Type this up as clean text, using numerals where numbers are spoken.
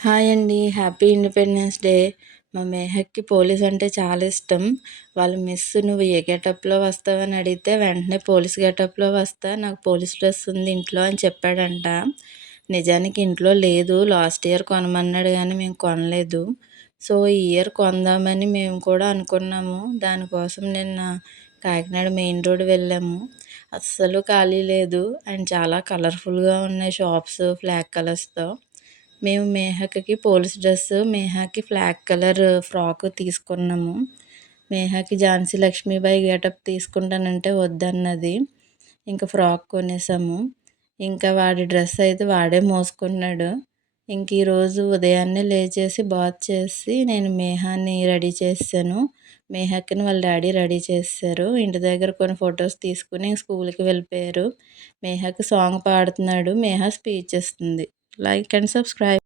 Hi అండి. Happy independence day. మా మేహక్‌కి police అంటే చాలా ఇష్టం. వాళ్ళ మిస్ "నువ్వు ఏ గెటప్‌లో వస్తావని" అడిగితే వెంటనే పోలీస్ గెటప్‌లో వస్తా. నాకు పోలీస్ డ్రెస్ ఉంది ఇంట్లో అని చెప్పాడంట. నిజానికి ఇంట్లో లేదు. లాస్ట్ ఇయర్ కొనమన్నాడు గానీ మేము కొనలేదు. సో, ఈ ఇయర్ కొందామని మేము కూడా అనుకున్నాము. దానికోసం నిన్న కాకినాడ మెయిన్ రోడ్ వెళ్ళాము. అస్సలు ఖాళీ లేదు. అండ్ చాలా కలర్‌ఫుల్‌గా ఉన్నాయి షాప్స్ ఫ్లాగ్ కలర్స్‌తో. మేము మేహకకి పోలీస్ డ్రెస్సు, మేహాకి ఫ్లాగ్ కలర్ ఫ్రాక్ తీసుకున్నాము. మేహాకి ఝాన్సీ లక్ష్మీబాయి గెటప్ తీసుకుంటానంటే వద్దన్నది. ఇంక ఫ్రాక్ కొనేసాము. ఇంకా వాడి డ్రెస్ అయితే వాడే మోసుకున్నాడు. ఇంక ఈరోజు ఉదయాన్నే లేచేసి బాత్ చేసి నేను మేహాని రెడీ చేసేసాను. మేహక్‌ని వాళ్ళ డాడీ రెడీ చేసేసారు. ఇంటి దగ్గర కొన్ని ఫొటోస్ తీసుకొని స్కూల్‌కి వెళ్ళిపోయారు. మేహక్ సాంగ్ పాడుతున్నాడు. మేహా స్పీచ్ ఇస్తుంది. Like and subscribe.